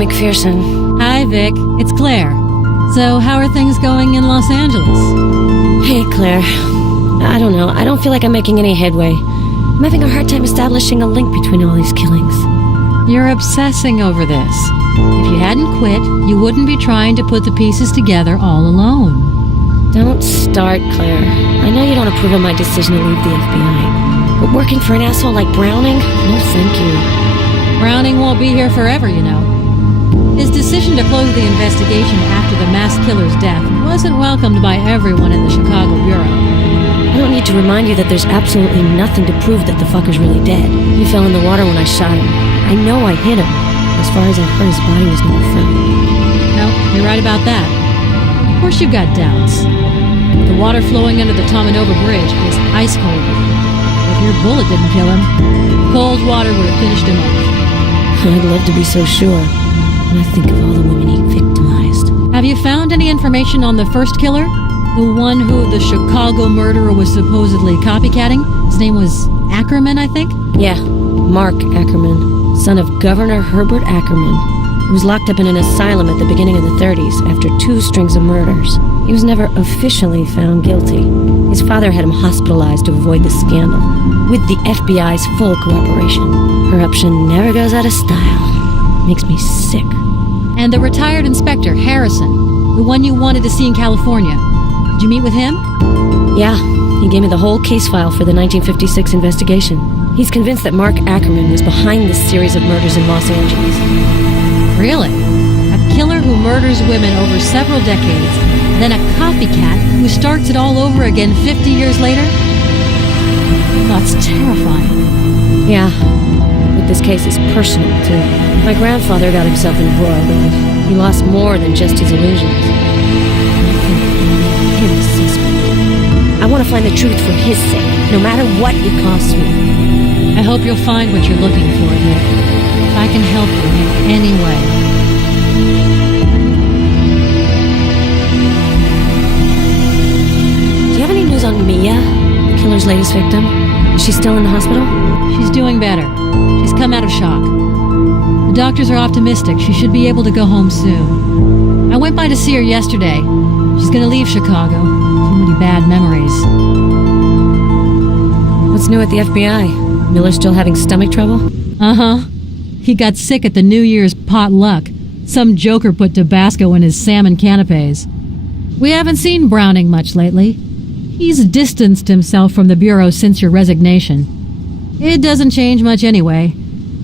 McPherson. Hi, Vic. It's Claire. So, how are things going in Los Angeles? Hey, Claire. I don't know. I don't feel like I'm making any headway. I'm having a hard time establishing a link between all these killings. You're obsessing over this. If you hadn't quit, you wouldn't be trying to put the pieces together all alone. Don't start, Claire. I know you don't approve of my decision to leave the FBI. But working for an asshole like Browning? No, thank you. Browning won't be here forever, you know. His decision to close the investigation after the mass killer's death wasn't welcomed by everyone in the Chicago Bureau. I don't need to remind you that there's absolutely nothing to prove that the fucker's really dead. He fell in the water when I shot him. I know I hit him. As far as I've heard, his body was never found. No, you're right about that. Of course you've got doubts. The water flowing under the Tomanova Bridge was ice cold. If your bullet didn't kill him, cold water would have finished him off. I'd love to be so sure. When I think of all the women he victimized. Have you found any information on the first killer? The one who the Chicago murderer was supposedly copycatting? His name was Ackerman, I think? Yeah, Mark Ackerman, son of Governor Herbert Ackerman, who was locked up in an asylum at the beginning of the 30s after 2 strings of murders. He was never officially found guilty. His father had him hospitalized to avoid the scandal, with the FBI's full cooperation. Corruption never goes out of style. Makes me sick. And the retired inspector, Harrison, the one you wanted to see in California. Did you meet with him? Yeah, he gave me the whole case file for the 1956 investigation. He's convinced that Mark Ackerman was behind this series of murders in Los Angeles. Really? A killer who murders women over several decades, then a copycat who starts it all over again 50 years later? That's terrifying. Yeah, but this case is personal, too. My grandfather got himself embroiled in it. He lost more than just his illusions. I think him a suspect. I want to find the truth for his sake, no matter what it costs me. I hope you'll find what you're looking for, Vic. If I can help you in any way. Do you have any news on Mia, the killer's latest victim? Is she still in the hospital? She's doing better. She's come out of shock. The doctors are optimistic she should be able to go home soon. I went by to see her yesterday. She's gonna leave Chicago. Too many bad memories. What's new at the FBI? Miller still having stomach trouble? Uh-huh. He got sick at the New Year's potluck. Some joker put Tabasco in his salmon canapes. We haven't seen Browning much lately. He's distanced himself from the Bureau since your resignation. It doesn't change much anyway.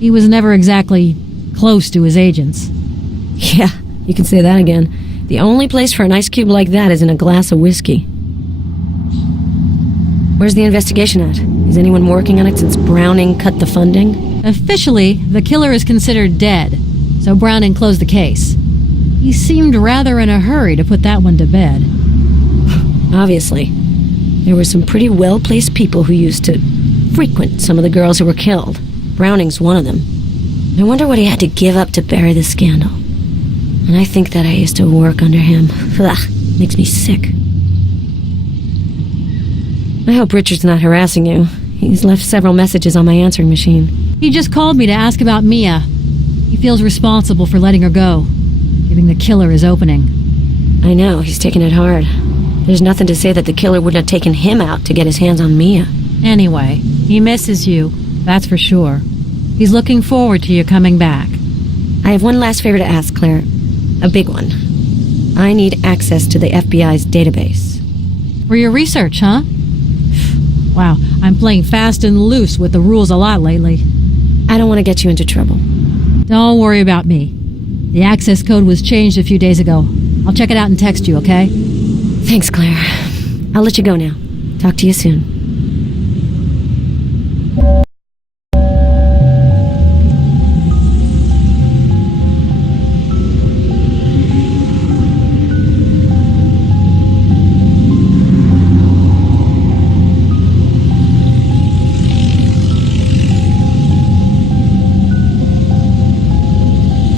He was never exactly close to his agents. Yeah, you can say that again. The only place for an ice cube like that is in a glass of whiskey. Where's the investigation at? Is anyone working on it since Browning cut the funding? Officially, the killer is considered dead, so Browning closed the case. He seemed rather in a hurry to put that one to bed. Obviously. There were some pretty well-placed people who used to frequent some of the girls who were killed. Browning's one of them. I wonder what he had to give up to bury the scandal. And I think that I used to work under him. Ugh, makes me sick. I hope Richard's not harassing you. He's left several messages on my answering machine. He just called me to ask about Mia. He feels responsible for letting her go, giving the killer his opening. I know, he's taking it hard. There's nothing to say that the killer wouldn't have taken him out to get his hands on Mia. Anyway, he misses you, that's for sure. He's looking forward to you coming back. I have one last favor to ask, Claire. A big one. I need access to the FBI's database. For your research, huh? Wow, I'm playing fast and loose with the rules a lot lately. I don't want to get you into trouble. Don't worry about me. The access code was changed a few days ago. I'll check it out and text you, okay? Thanks, Claire. I'll let you go now. Talk to you soon.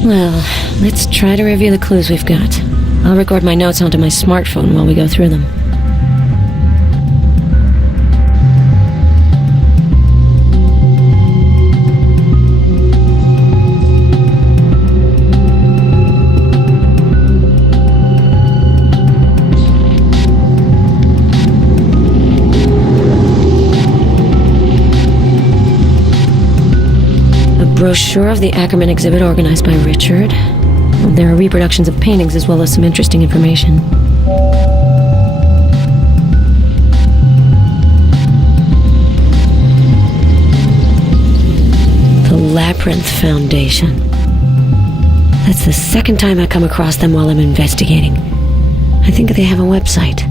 Well, let's try to review the clues we've got. I'll record my notes onto my smartphone while we go through them. brochure of the Ackerman exhibit organized by Richard. There are reproductions of paintings as well as some interesting information. The Labyrinth Foundation. That's the second time I come across them while I'm investigating. I think they have a website.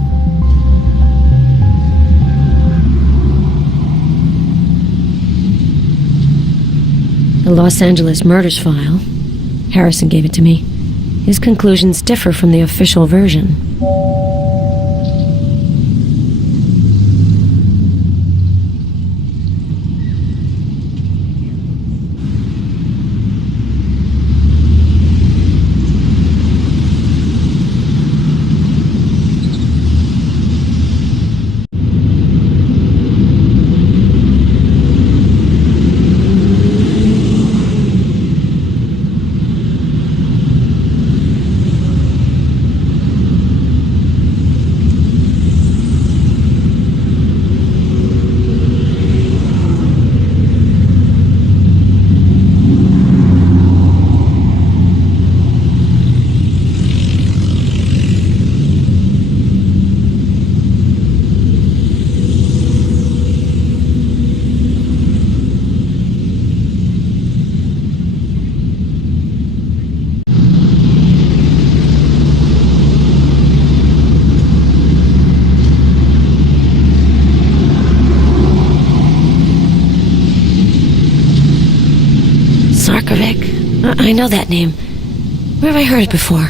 The Los Angeles Murders File. Harrison gave it to me. His conclusions differ from the official version. Sarkovic? I know that name. Where have I heard it before?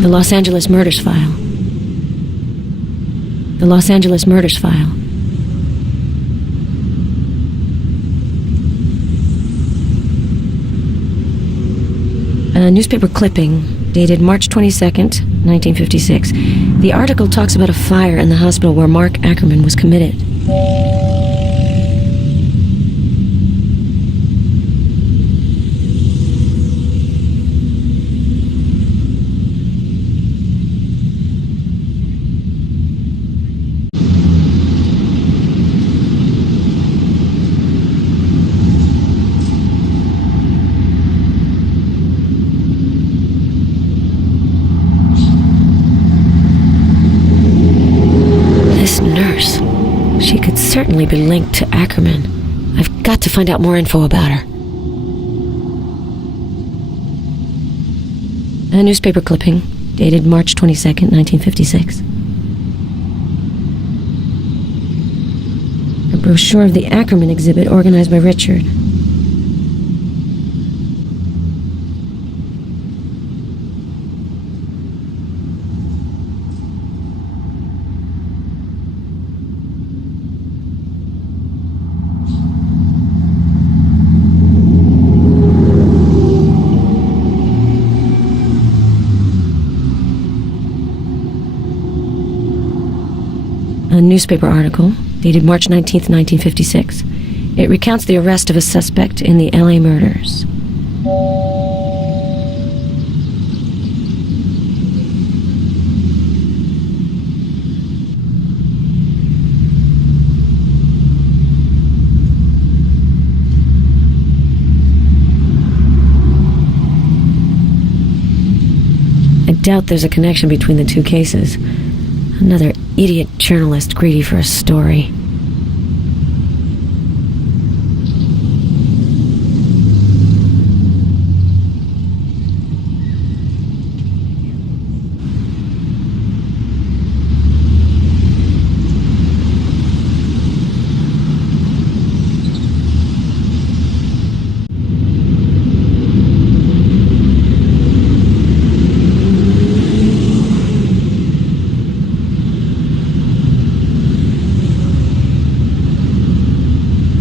The Los Angeles Murders File. The Los Angeles Murders File. A newspaper clipping dated March 22nd, 1956. The article talks about a fire in the hospital where Mark Ackerman was committed. She could certainly be linked to Ackerman. I've got to find out more info about her. A newspaper clipping, dated March 22nd, 1956. A brochure of the Ackerman exhibit organized by Richard. A newspaper article, dated March 19th, 1956. It recounts the arrest of a suspect in the LA murders. I doubt there's a connection between the two cases. Another idiot journalist greedy for a story.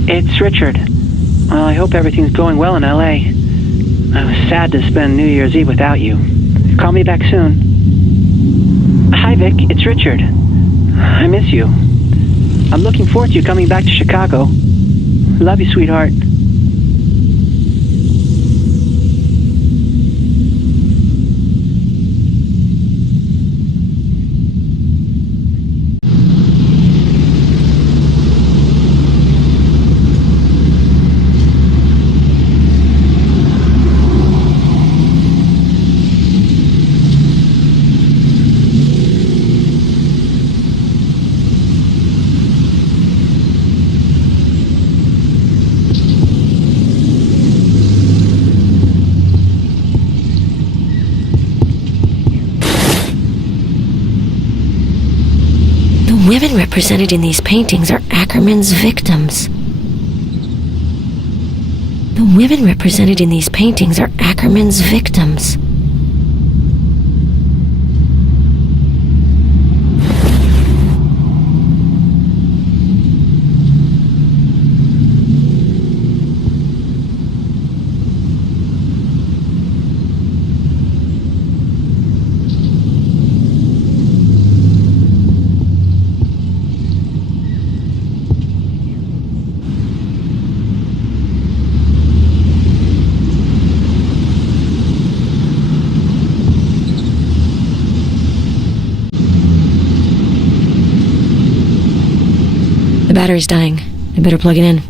It's Richard. Well, I hope everything's going well in L.A. I was sad to spend New Year's Eve without you. Call me back soon. Hi, Vic. It's Richard. I miss you. I'm looking forward to you coming back to Chicago. Love you, sweetheart. The women represented in these paintings are Ackerman's victims. The women represented in these paintings are Ackerman's victims. The battery's dying. I better plug it in.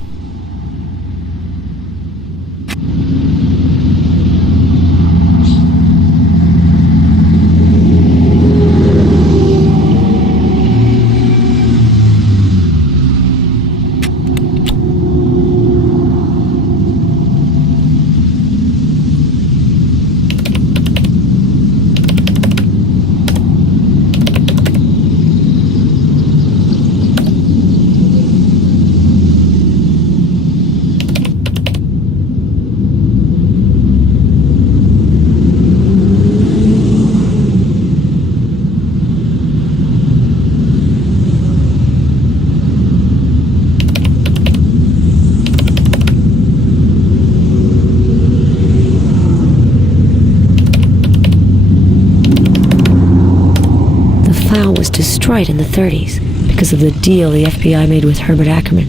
File was destroyed in the 30s because of the deal the FBI made with Herbert Ackerman.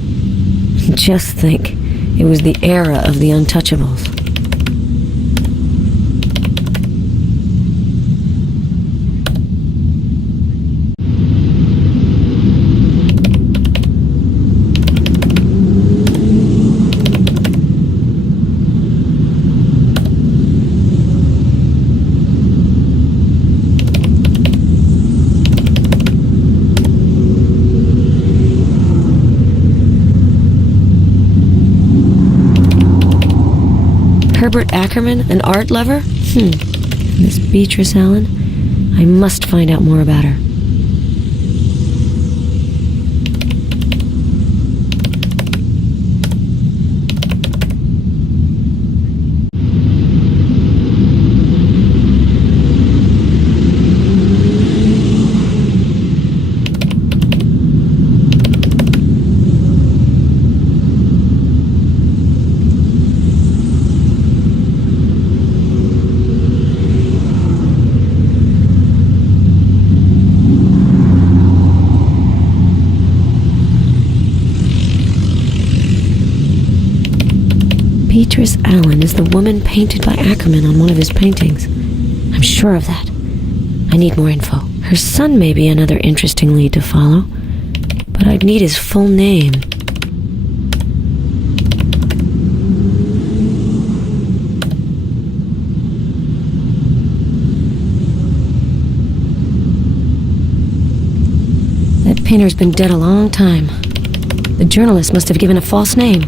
Just think, it was the era of the untouchables. Herbert Ackerman, an art lover? And this Beatrice Allen? I must find out more about her. Beatrice Allen is the woman painted by Ackerman on one of his paintings. I'm sure of that. I need more info. Her son may be another interesting lead to follow, but I'd need his full name. That painter's been dead a long time. The journalist must have given a false name.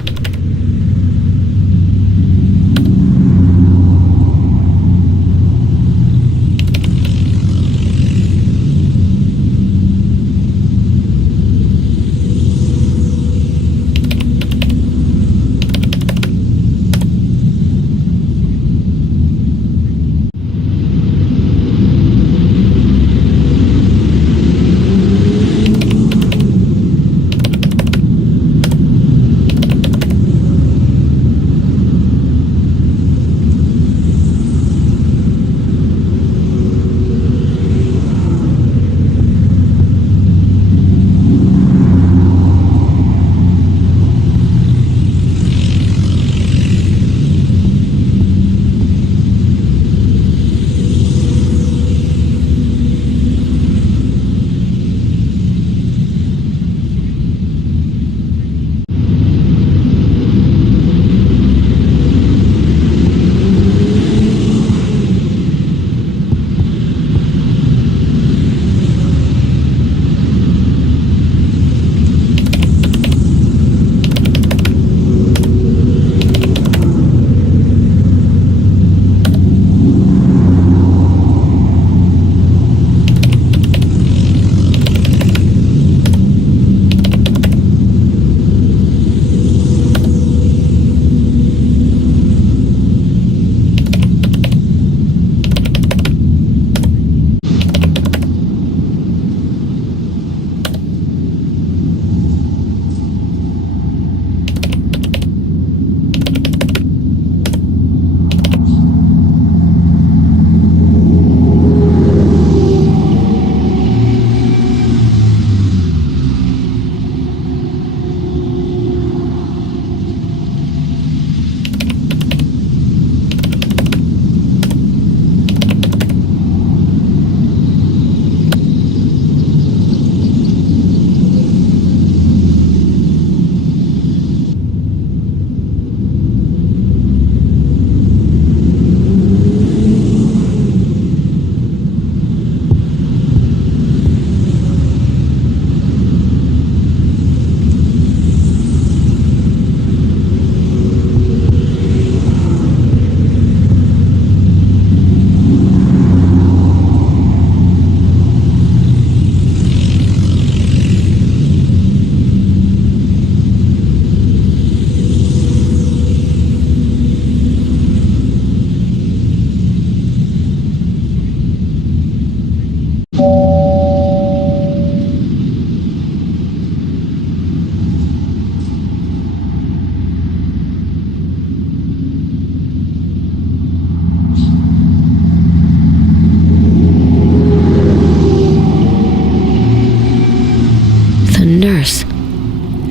nurse.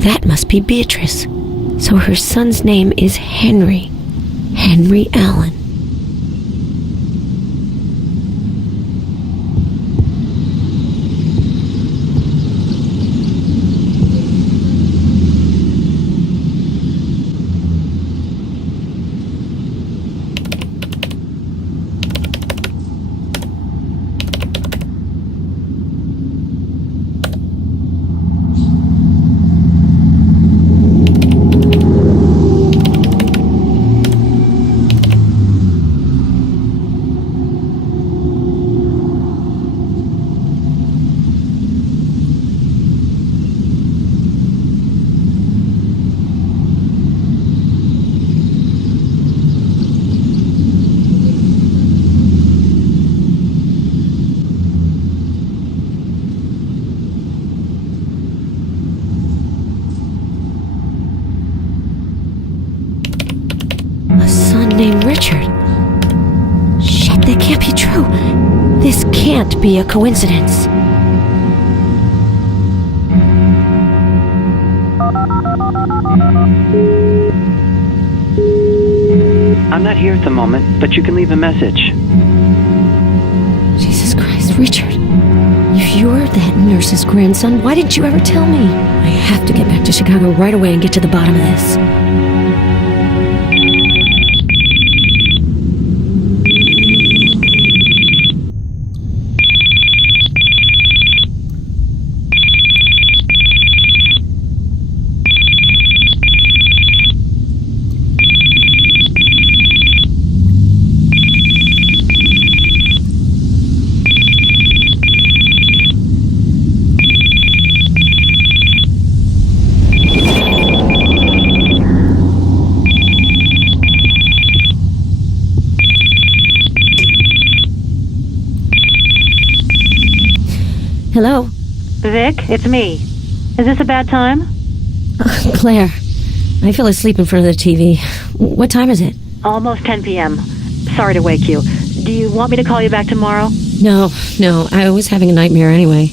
That must be Beatrice. So her son's name is Henry. Henry Allen. A son named Richard. Shit, that can't be true. This can't be a coincidence. I'm not here at the moment, but you can leave a message. Jesus Christ, Richard. If you're that nurse's grandson, why didn't you ever tell me? I have to get back to Chicago right away and get to the bottom of this. Hello? Vic, it's me. Is this a bad time? Claire, I fell asleep in front of the TV. What time is it? Almost 10 p.m. Sorry to wake you. Do you want me to call you back tomorrow? No, I was having a nightmare anyway.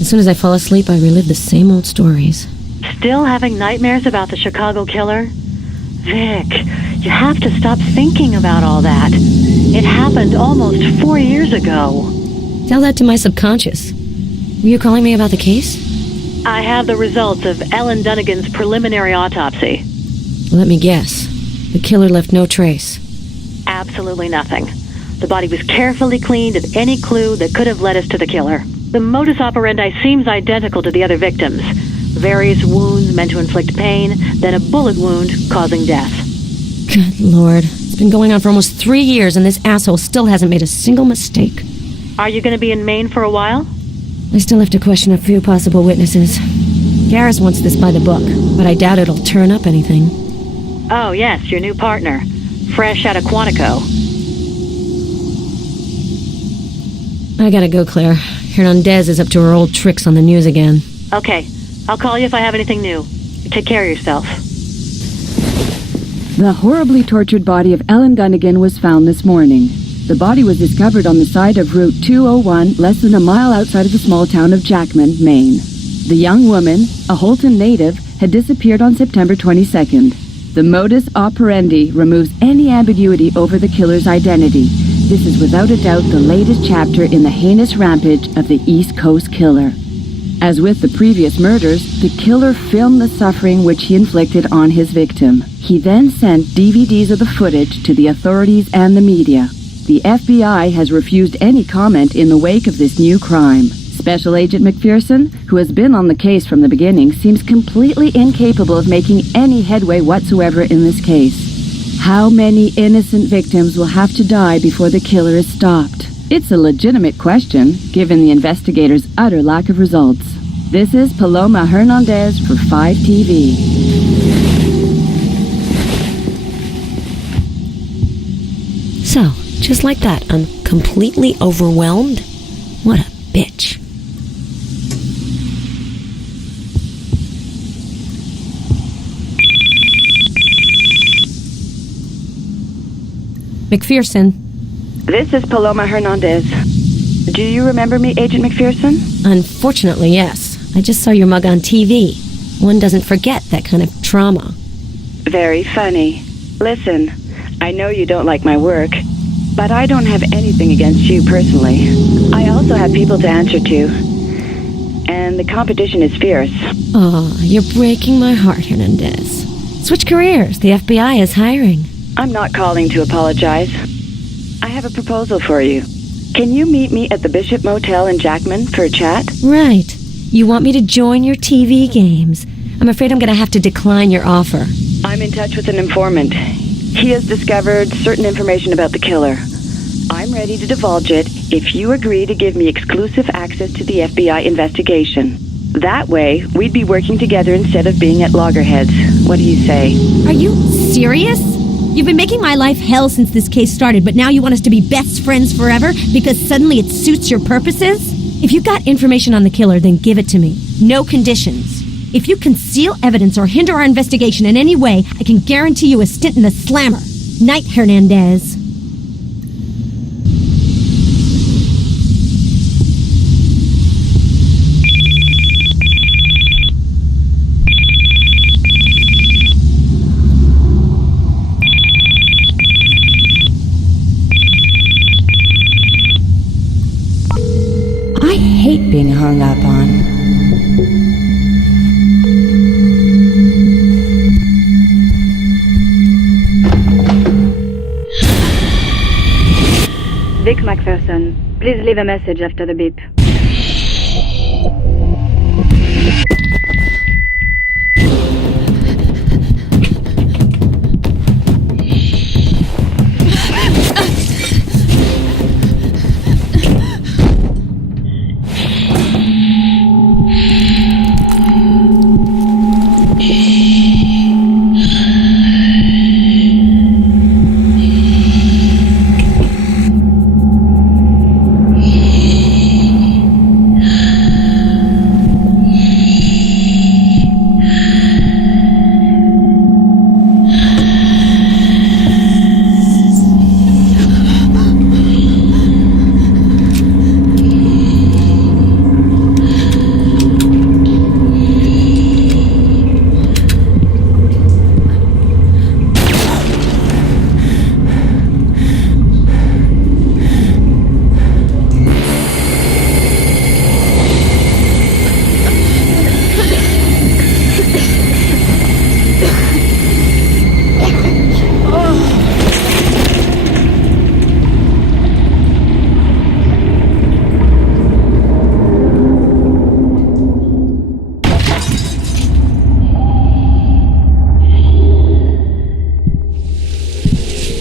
As soon as I fall asleep, I relive the same old stories. Still having nightmares about the Chicago killer? Vic, you have to stop thinking about all that. It happened almost 4 years ago. Tell that to my subconscious. Were you calling me about the case? I have the results of Ellen Dunnigan's preliminary autopsy. Let me guess. The killer left no trace. Absolutely nothing. The body was carefully cleaned of any clue that could have led us to the killer. The modus operandi seems identical to the other victims. Various wounds meant to inflict pain, then a bullet wound causing death. Good Lord. It's been going on for almost 3 years and this asshole still hasn't made a single mistake. Are you going to be in Maine for a while? I still have to question a few possible witnesses. Garrus wants this by the book, but I doubt it'll turn up anything. Oh, yes, your new partner. Fresh out of Quantico. I gotta go, Claire. Hernandez is up to her old tricks on the news again. Okay, I'll call you if I have anything new. Take care of yourself. The horribly tortured body of Ellen Dunnigan was found this morning. The body was discovered on the side of Route 201, less than a mile outside of the small town of Jackman, Maine. The young woman, a Holton native, had disappeared on September 22nd. The modus operandi removes any ambiguity over the killer's identity. This is without a doubt the latest chapter in the heinous rampage of the East Coast Killer. As with the previous murders, the killer filmed the suffering which he inflicted on his victim. He then sent DVDs of the footage to the authorities and the media. The FBI has refused any comment in the wake of this new crime. Special Agent McPherson, who has been on the case from the beginning, seems completely incapable of making any headway whatsoever in this case. How many innocent victims will have to die before the killer is stopped? It's a legitimate question, given the investigators' utter lack of results. This is Paloma Hernandez for 5TV. So, just like that, I'm completely overwhelmed? What a bitch. McPherson. This is Paloma Hernandez. Do you remember me, Agent McPherson? Unfortunately, yes. I just saw your mug on TV. One doesn't forget that kind of trauma. Very funny. Listen, I know you don't like my work, but I don't have anything against you personally. I also have people to answer to, and the competition is fierce. Oh, you're breaking my heart, Hernandez. Switch careers. The FBI is hiring. I'm not calling to apologize. I have a proposal for you. Can you meet me at the Bishop Motel in Jackman for a chat? Right. You want me to join your TV games. I'm afraid I'm going to have to decline your offer. I'm in touch with an informant. He has discovered certain information about the killer. I'm ready to divulge it if you agree to give me exclusive access to the FBI investigation. That way, we'd be working together instead of being at loggerheads. What do you say? Are you serious? You've been making my life hell since this case started, but now you want us to be best friends forever because suddenly it suits your purposes? If you've got information on the killer, then give it to me. No conditions. If you conceal evidence or hinder our investigation in any way, I can guarantee you a stint in the slammer. Night, Hernandez. I hate being hung up on. Vic McPherson, please leave a message after the beep.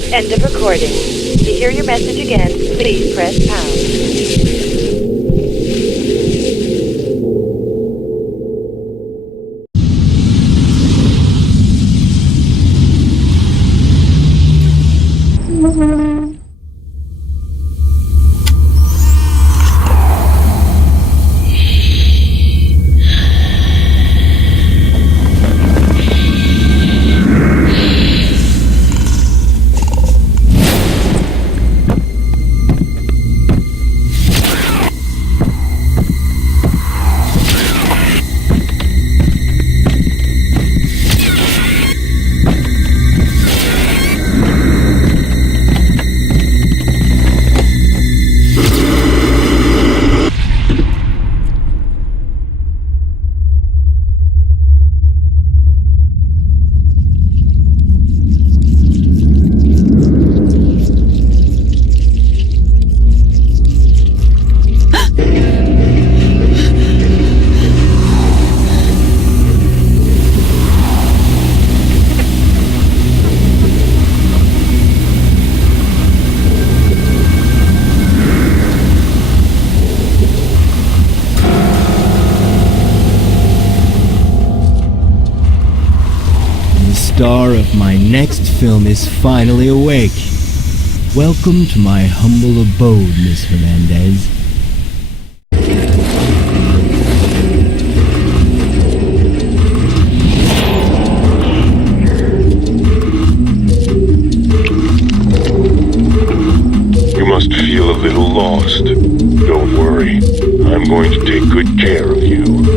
End of recording. To hear your message again, please press pound. Star of my next film is finally awake. Welcome to my humble abode, Miss Hernandez. You must feel a little lost. Don't worry. I'm going to take good care of you.